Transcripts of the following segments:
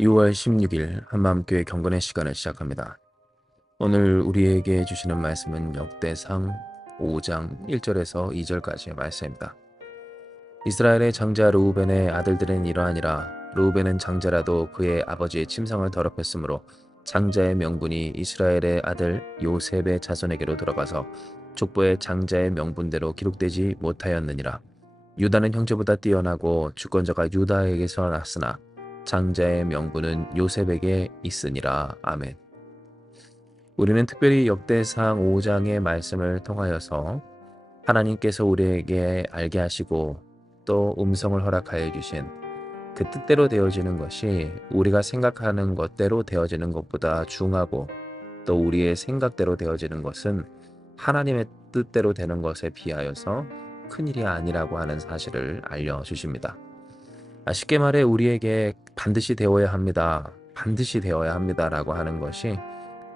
6월 16일 한마음교회 경건의 시간을 시작합니다. 오늘 우리에게 주시는 말씀은 역대상 5장 1절에서 2절까지의 말씀입니다. 이스라엘의 장자 르우벤의 아들들은 이러하니라. 르우벤은 장자라도 그의 아버지의 침상을 더럽혔으므로 장자의 명분이 이스라엘의 아들 요셉의 자손에게로 돌아가서 족보의 장자의 명분대로 기록되지 못하였느니라. 유다는 형제보다 뛰어나고 주권자가 유다에게서 났으나 장자의 명분은 요셉에게 있으니라. 아멘. 우리는 특별히 역대상 5장의 말씀을 통하여서 하나님께서 우리에게 알게 하시고 또 음성을 허락하여 주신 그 뜻대로 되어지는 것이 우리가 생각하는 것대로 되어지는 것보다 중하고, 또 우리의 생각대로 되어지는 것은 하나님의 뜻대로 되는 것에 비하여서 큰일이 아니라고 하는 사실을 알려주십니다. 쉽게 말해 우리에게 반드시 되어야 합니다. 반드시 되어야 합니다라고 하는 것이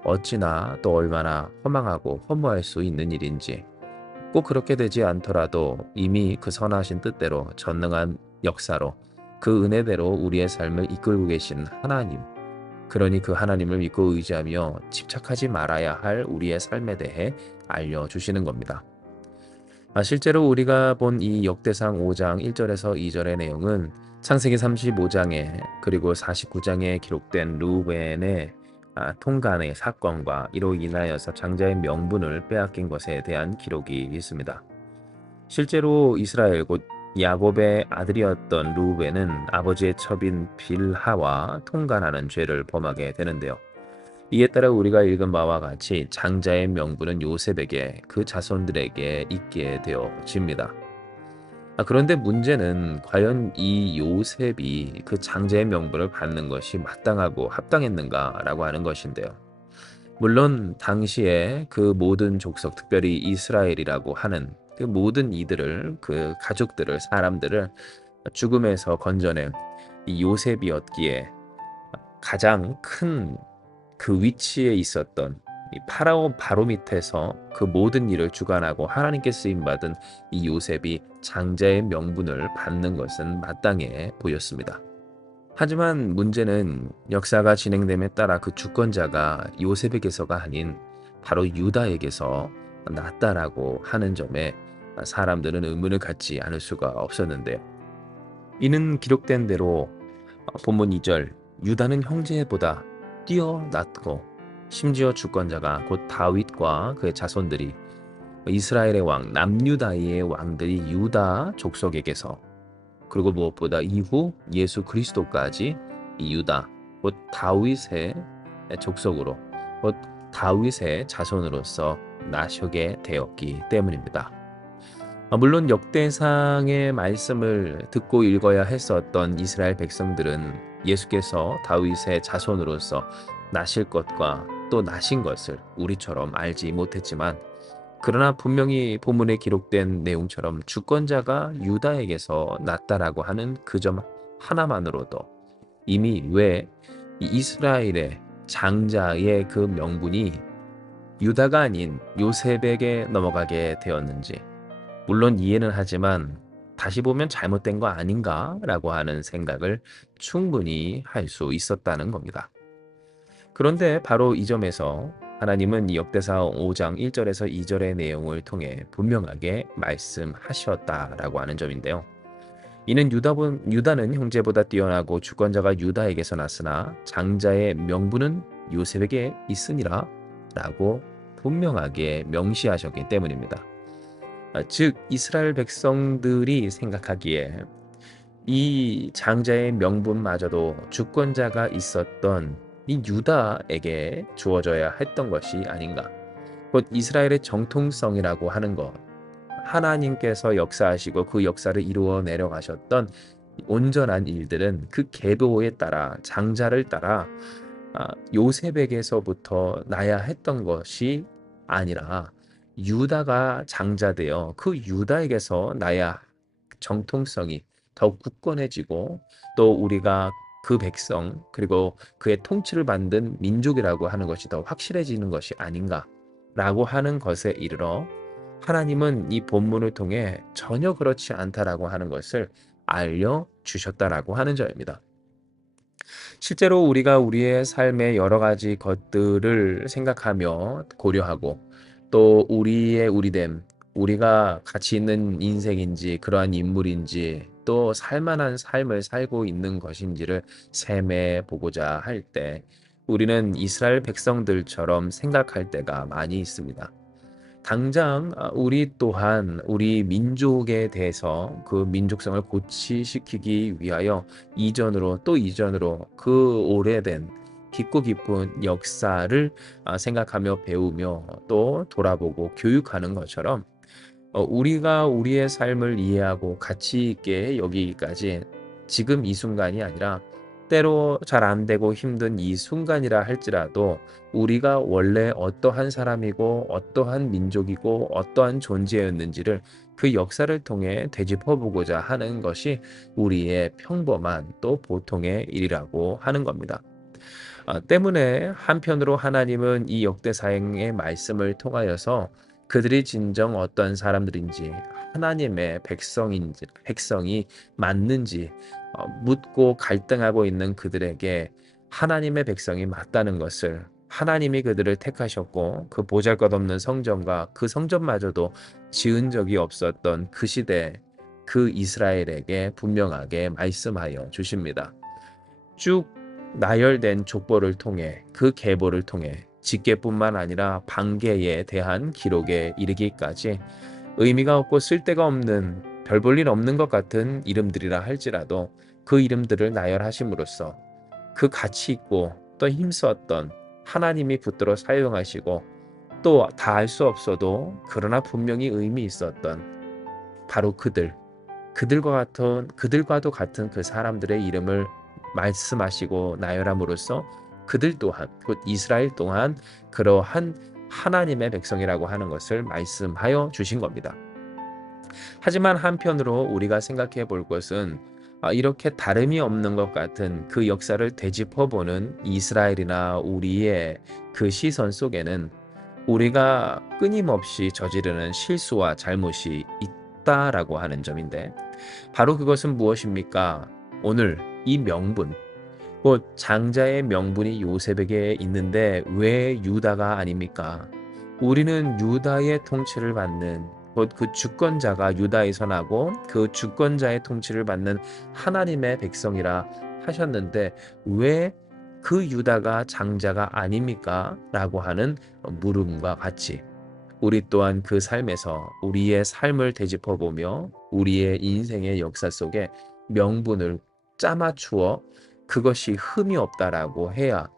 어찌나 또 얼마나 허망하고 허무할 수 있는 일인지, 꼭 그렇게 되지 않더라도 이미 그 선하신 뜻대로 전능한 역사로 그 은혜대로 우리의 삶을 이끌고 계신 하나님, 그러니 그 하나님을 믿고 의지하며 집착하지 말아야 할 우리의 삶에 대해 알려주시는 겁니다. 실제로 우리가 본 이 역대상 5장 1절에서 2절의 내용은 창세기 35장에 그리고 49장에 기록된 르우벤의 통간의 사건과 이로 인하여서 장자의 명분을 빼앗긴 것에 대한 기록이 있습니다. 실제로 이스라엘 곧 야곱의 아들이었던 르우벤은 아버지의 첩인 빌하와 통간하는 죄를 범하게 되는데요. 이에 따라 우리가 읽은 바와 같이 장자의 명분은 요셉에게 그 자손들에게 있게 되어집니다. 그런데 문제는 과연 이 요셉이 그 장자의 명분을 받는 것이 마땅하고 합당했는가라고 하는 것인데요. 물론 당시에 그 모든 족속, 특별히 이스라엘이라고 하는 그 모든 이들을, 그 가족들을, 사람들을 죽음에서 건져낸 이 요셉이었기에 가장 큰 그 위치에 있었던 이 파라온 바로 밑에서 그 모든 일을 주관하고 하나님께 쓰임받은 이 요셉이 장자의 명분을 받는 것은 마땅해 보였습니다. 하지만 문제는 역사가 진행됨에 따라 그 주권자가 요셉에게서가 아닌 바로 유다에게서 났다라고 하는 점에 사람들은 의문을 갖지 않을 수가 없었는데요. 이는 기록된 대로 본문 2절, 유다는 형제보다 뛰어났고 심지어 주권자가 곧 다윗과 그의 자손들이 이스라엘의 왕 남유다의 왕들이 유다 족속에게서, 그리고 무엇보다 이후 예수 그리스도까지 이 유다 곧 다윗의 족속으로, 곧 다윗의 자손으로서 나셔게 되었기 때문입니다. 물론 역대상의 말씀을 듣고 읽어야 했었던 이스라엘 백성들은 예수께서 다윗의 자손으로서 나실 것과 또 나신 것을 우리처럼 알지 못했지만, 그러나 분명히 본문에 기록된 내용처럼 주권자가 유다에게서 났다라고 하는 그 점 하나만으로도 이미 왜 이 이스라엘의 장자의 그 명분이 유다가 아닌 요셉에게 넘어가게 되었는지, 물론 이해는 하지만 다시 보면 잘못된 거 아닌가라고 하는 생각을 충분히 할 수 있었다는 겁니다. 그런데 바로 이 점에서 하나님은 이 역대상 5장 1절에서 2절의 내용을 통해 분명하게 말씀하셨다라고 하는 점인데요. 이는 유다는 형제보다 뛰어나고 주권자가 유다에게서 났으나 장자의 명분은 요셉에게 있으니라 라고 분명하게 명시하셨기 때문입니다. 즉 이스라엘 백성들이 생각하기에 이 장자의 명분마저도 주권자가 있었던 이 유다에게 주어져야 했던 것이 아닌가. 곧 이스라엘의 정통성이라고 하는 것, 하나님께서 역사하시고 그 역사를 이루어 내려가셨던 온전한 일들은 그 계보에 따라, 장자를 따라 요셉에게서부터 나야 했던 것이 아니라 유다가 장자되어 그 유다에게서 나야 정통성이 더욱 굳건해지고, 또 우리가 그 백성 그리고 그의 통치를 받는 민족이라고 하는 것이 더 확실해지는 것이 아닌가라고 하는 것에 이르러 하나님은 이 본문을 통해 전혀 그렇지 않다라고 하는 것을 알려주셨다라고 하는 점입니다. 실제로 우리가 우리의 삶의 여러 가지 것들을 생각하며 고려하고 또 우리의 우리됨, 우리가 가치 있는 인생인지 그러한 인물인지 또 살만한 삶을 살고 있는 것인지를 셈해 보고자 할 때 우리는 이스라엘 백성들처럼 생각할 때가 많이 있습니다. 당장 우리 또한 우리 민족에 대해서 그 민족성을 고취시키기 위하여 이전으로 또 이전으로 그 오래된 깊고 깊은 역사를 생각하며 배우며 또 돌아보고 교육하는 것처럼 우리가 우리의 삶을 이해하고 가치 있게 여기기까지 지금 이 순간이 아니라 때로 잘 안 되고 힘든 이 순간이라 할지라도 우리가 원래 어떠한 사람이고 어떠한 민족이고 어떠한 존재였는지를 그 역사를 통해 되짚어 보고자 하는 것이 우리의 평범한 또 보통의 일이라고 하는 겁니다. 때문에 한편으로 하나님은 이 역대사행의 말씀을 통하여서 그들이 진정 어떤 사람들인지 하나님의 백성이 맞는지 묻고 갈등하고 있는 그들에게 하나님의 백성이 맞다는 것을 하나님이 그들을 택하셨고 그 보잘것없는 성전과 그 성전마저도 지은 적이 없었던 그 시대 그 이스라엘에게 분명하게 말씀하여 주십니다. 쭉 나열된 족보를 통해 그 계보를 통해 직계뿐만 아니라 반계에 대한 기록에 이르기까지 의미가 없고 쓸데가 없는 별 볼 일 없는 것 같은 이름들이라 할지라도 그 이름들을 나열하심으로써 그 가치 있고 또 힘썼던 하나님이 붙들어 사용하시고 또 다 알 수 없어도 그러나 분명히 의미 있었던 바로 그들과도 같은 그 사람들의 이름을 말씀하시고 나열함으로써 그들 또한 곧 이스라엘 또한 그러한 하나님의 백성이라고 하는 것을 말씀하여 주신 겁니다. 하지만 한편으로 우리가 생각해 볼 것은 이렇게 다름이 없는 것 같은 그 역사를 되짚어 보는 이스라엘이나 우리의 그 시선 속에는 우리가 끊임없이 저지르는 실수와 잘못이 있다라고 하는 점인데 바로 그것은 무엇입니까? 오늘 이 명분, 곧 장자의 명분이 요셉에게 있는데 왜 유다가 아닙니까? 우리는 유다의 통치를 받는 곧 그 주권자가 유다에서 나고 그 주권자의 통치를 받는 하나님의 백성이라 하셨는데 왜 그 유다가 장자가 아닙니까? 라고 하는 물음과 같이 우리 또한 그 삶에서 우리의 삶을 되짚어 보며 우리의 인생의 역사 속에 명분을 짜맞추어 그것이 흠이 없다라고 해야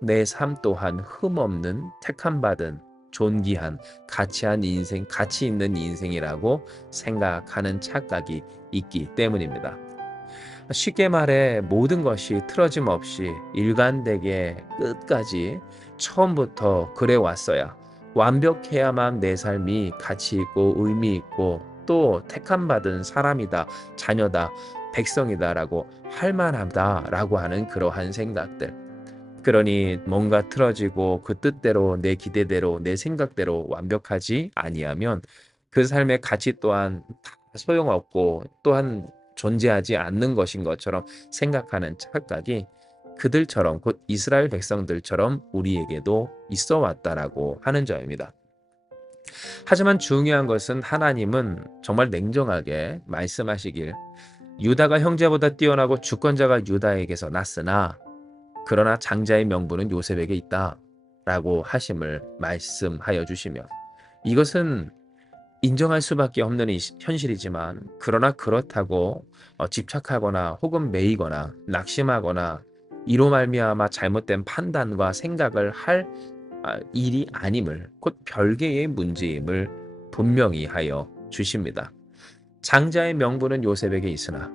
내 삶 또한 흠 없는 택함받은 존귀한 가치 있는 인생이라고 생각하는 착각이 있기 때문입니다. 쉽게 말해 모든 것이 틀어짐 없이 일관되게 끝까지 처음부터 그래 왔어야 완벽해야만 내 삶이 가치 있고 의미 있고 또 택함받은 사람이다, 자녀다, 백성이다라고 할 만하다라고 하는 그러한 생각들. 그러니 뭔가 틀어지고 그 뜻대로 내 기대대로 내 생각대로 완벽하지 아니하면 그 삶의 가치 또한 다 소용없고 또한 존재하지 않는 것인 것처럼 생각하는 착각이 그들처럼 곧 이스라엘 백성들처럼 우리에게도 있어 왔다라고 하는 점입니다. 하지만 중요한 것은 하나님은 정말 냉정하게 말씀하시길 유다가 형제보다 뛰어나고 주권자가 유다에게서 났으나 그러나 장자의 명분은 요셉에게 있다라고 하심을 말씀하여 주시며 이것은 인정할 수밖에 없는 현실이지만 그러나 그렇다고 집착하거나 혹은 매이거나 낙심하거나 이로 말미암아 잘못된 판단과 생각을 할 일이 아님을 곧 별개의 문제임을 분명히 하여 주십니다. 장자의 명분은 요셉에게 있으나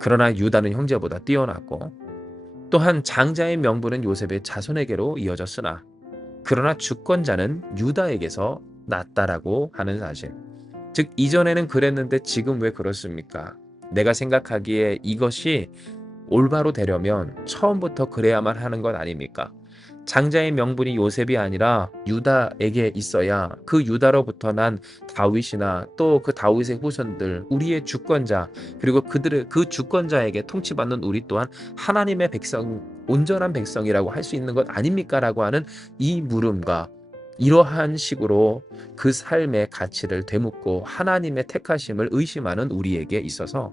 그러나 유다는 형제보다 뛰어났고 또한 장자의 명분은 요셉의 자손에게로 이어졌으나 그러나 주권자는 유다에게서 났다라고 하는 사실. 즉 이전에는 그랬는데 지금 왜 그렇습니까? 내가 생각하기에 이것이 올바로 되려면 처음부터 그래야만 하는 것 아닙니까? 장자의 명분이 요셉이 아니라 유다에게 있어야 그 유다로부터 난 다윗이나 또 그 다윗의 후손들, 우리의 주권자, 그리고 그들의 그 주권자에게 통치받는 우리 또한 하나님의 백성, 온전한 백성이라고 할 수 있는 것 아닙니까? 라고 하는 이 물음과 이러한 식으로 그 삶의 가치를 되묻고 하나님의 택하심을 의심하는 우리에게 있어서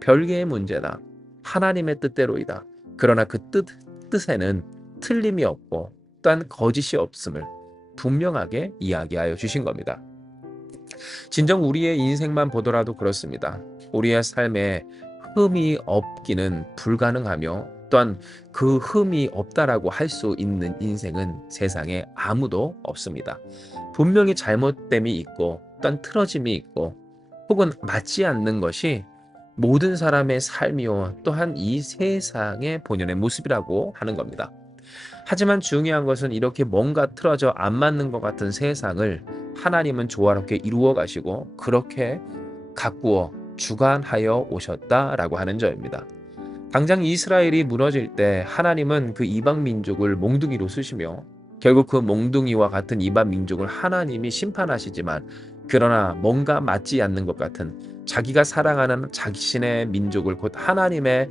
별개의 문제다. 하나님의 뜻대로이다. 그러나 그 뜻에는 틀림이 없고 또한 거짓이 없음을 분명하게 이야기하여 주신 겁니다. 진정 우리의 인생만 보더라도 그렇습니다. 우리의 삶에 흠이 없기는 불가능하며 또한 그 흠이 없다라고 할 수 있는 인생은 세상에 아무도 없습니다. 분명히 잘못됨이 있고 또한 틀어짐이 있고 혹은 맞지 않는 것이 모든 사람의 삶이요 또한 이 세상의 본연의 모습이라고 하는 겁니다. 하지만 중요한 것은 이렇게 뭔가 틀어져 안 맞는 것 같은 세상을 하나님은 조화롭게 이루어 가시고 그렇게 가꾸어 주관하여 오셨다라고 하는 점입니다. 당장 이스라엘이 무너질 때 하나님은 그 이방 민족을 몽둥이로 쓰시며 결국 그 몽둥이와 같은 이방 민족을 하나님이 심판하시지만 그러나 뭔가 맞지 않는 것 같은 자기가 사랑하는 자신의 민족을 곧 하나님의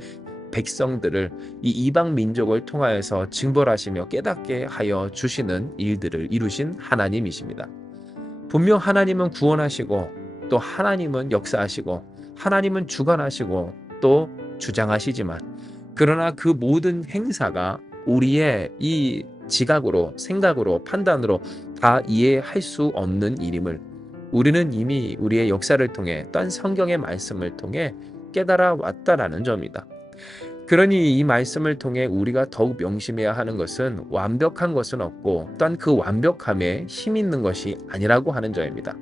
백성들을 이 이방 민족을 통하여서 징벌하시며 깨닫게 하여 주시는 일들을 이루신 하나님이십니다. 분명 하나님은 구원하시고 또 하나님은 역사하시고 하나님은 주관하시고 또 주장하시지만 그러나 그 모든 행사가 우리의 이 지각으로 생각으로 판단으로 다 이해할 수 없는 일임을 우리는 이미 우리의 역사를 통해 또한 성경의 말씀을 통해 깨달아 왔다라는 점이다. 그러니 이 말씀을 통해 우리가 더욱 명심해야 하는 것은 완벽한 것은 없고 또한 그 완벽함에 힘 있는 것이 아니라고 하는 점입니다.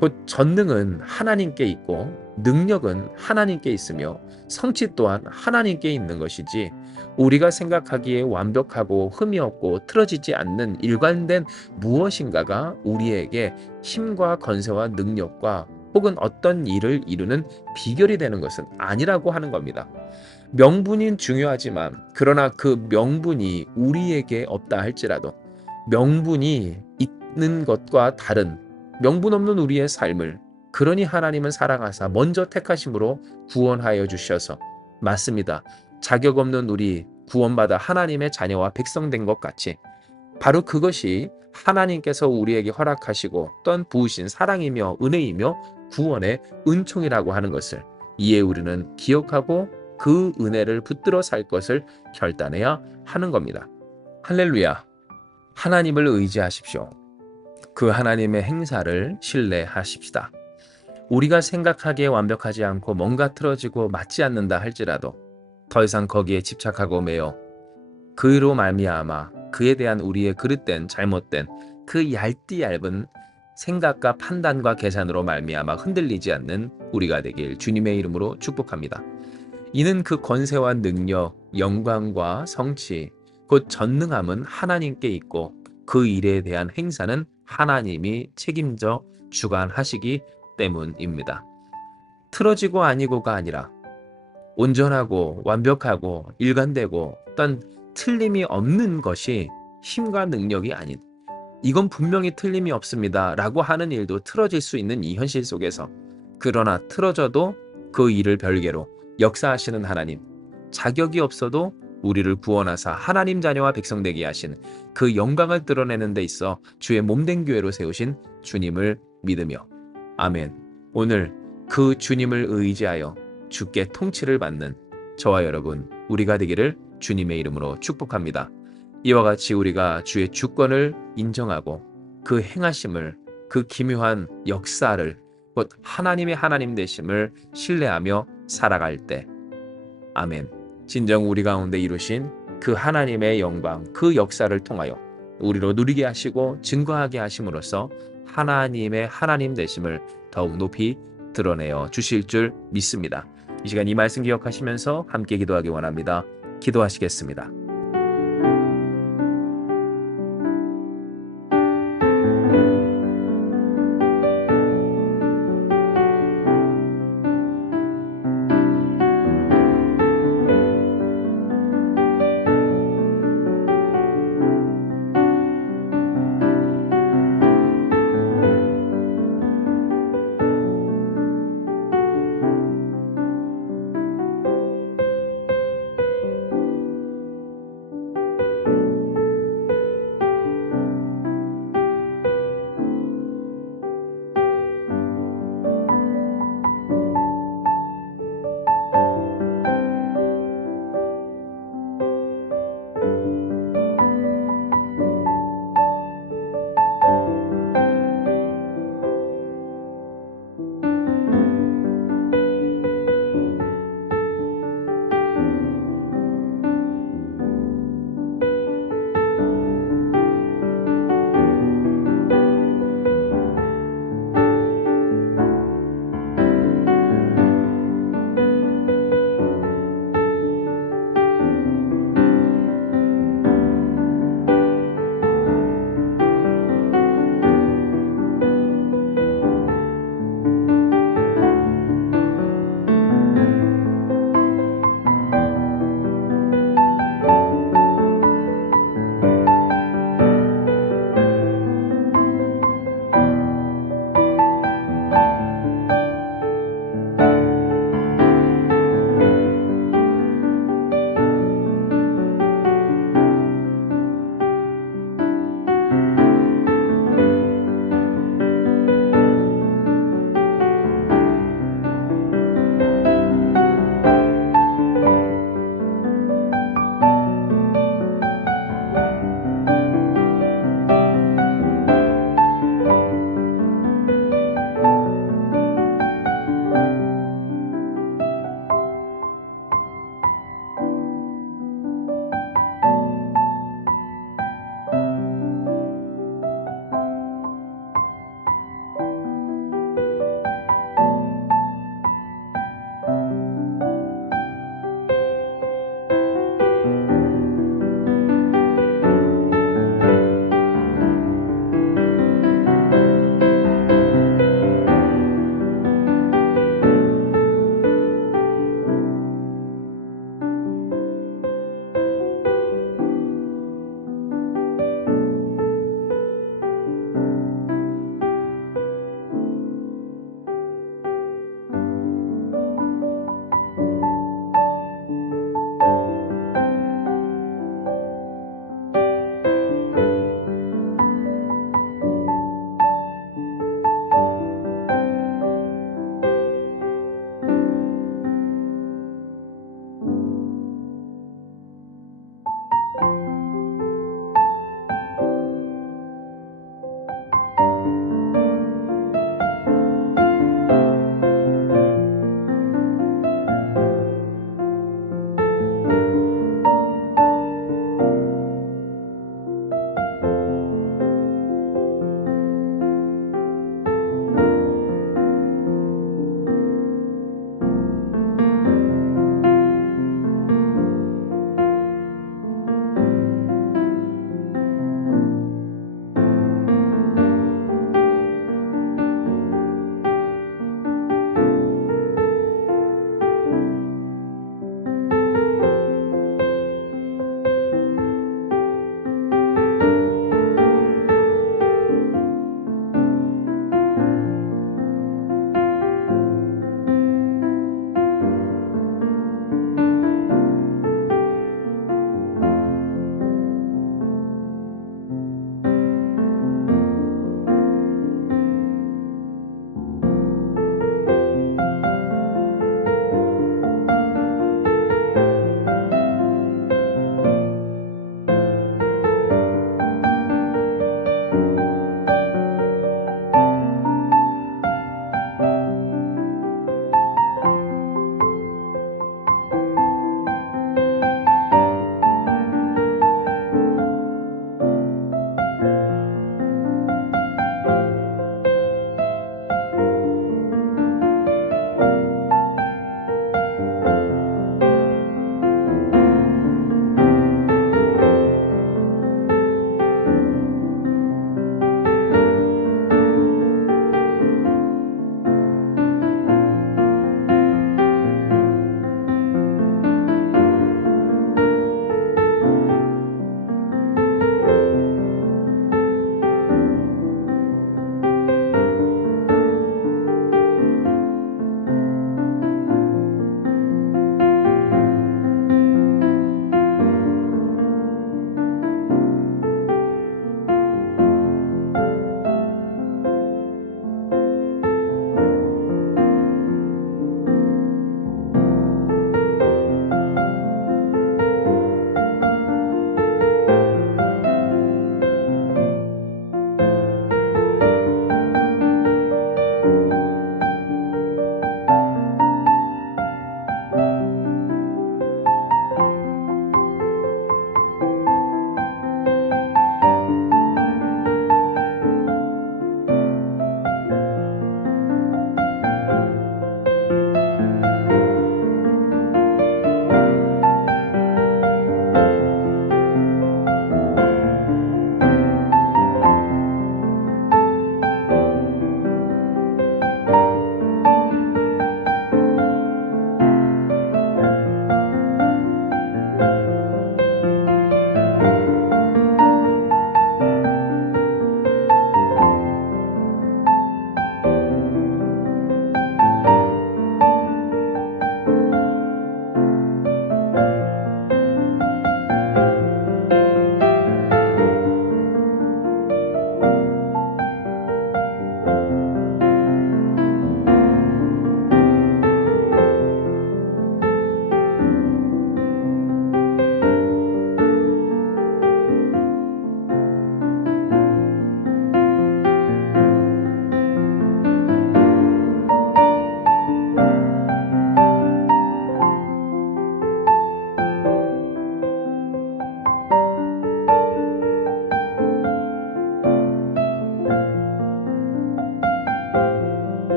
곧 전능은 하나님께 있고 능력은 하나님께 있으며 성취 또한 하나님께 있는 것이지 우리가 생각하기에 완벽하고 흠이 없고 틀어지지 않는 일관된 무엇인가가 우리에게 힘과 건세와 능력과 혹은 어떤 일을 이루는 비결이 되는 것은 아니라고 하는 겁니다. 명분이 중요하지만 그러나 그 명분이 우리에게 없다 할지라도 명분이 있는 것과 다른 명분 없는 우리의 삶을 그러니 하나님은 사랑하사 먼저 택하심으로 구원하여 주셔서 맞습니다. 자격 없는 우리 구원받아 하나님의 자녀와 백성 된 것 같이 바로 그것이 하나님께서 우리에게 허락하시고 또한 부으신 사랑이며 은혜이며 구원의 은총이라고 하는 것을 이에 우리는 기억하고 그 은혜를 붙들어 살 것을 결단해야 하는 겁니다. 할렐루야. 하나님을 의지하십시오. 그 하나님의 행사를 신뢰하십시다. 우리가 생각하기에 완벽하지 않고 뭔가 틀어지고 맞지 않는다 할지라도 더 이상 거기에 집착하고 매여 그로 말미암아 그에 대한 우리의 그릇된 잘못된 그 얇은 생각과 판단과 계산으로 말미암아 흔들리지 않는 우리가 되길 주님의 이름으로 축복합니다. 이는 그 권세와 능력, 영광과 성취, 곧 전능함은 하나님께 있고 그 일에 대한 행사는 하나님이 책임져 주관하시기 때문입니다. 틀어지고 아니고가 아니라 온전하고 완벽하고 일관되고 어떤 틀림이 없는 것이 힘과 능력이 아닌 이건 분명히 틀림이 없습니다 라고 하는 일도 틀어질 수 있는 이 현실 속에서 그러나 틀어져도 그 일을 별개로 역사하시는 하나님, 자격이 없어도 우리를 구원하사 하나님 자녀와 백성 되게 하신 그 영광을 드러내는 데 있어 주의 몸된 교회로 세우신 주님을 믿으며 아멘. 오늘 그 주님을 의지하여 주께 통치를 받는 저와 여러분 우리가 되기를 주님의 이름으로 축복합니다. 이와 같이 우리가 주의 주권을 인정하고 그 행하심을 그 기묘한 역사를 곧 하나님의 하나님 되심을 신뢰하며 살아갈 때 아멘. 진정 우리 가운데 이루신 그 하나님의 영광 그 역사를 통하여 우리로 누리게 하시고 증거하게 하심으로써 하나님의 하나님 되심을 더욱 높이 드러내어 주실 줄 믿습니다. 이 시간 이 말씀 기억하시면서 함께 기도하기 원합니다. 기도하시겠습니다.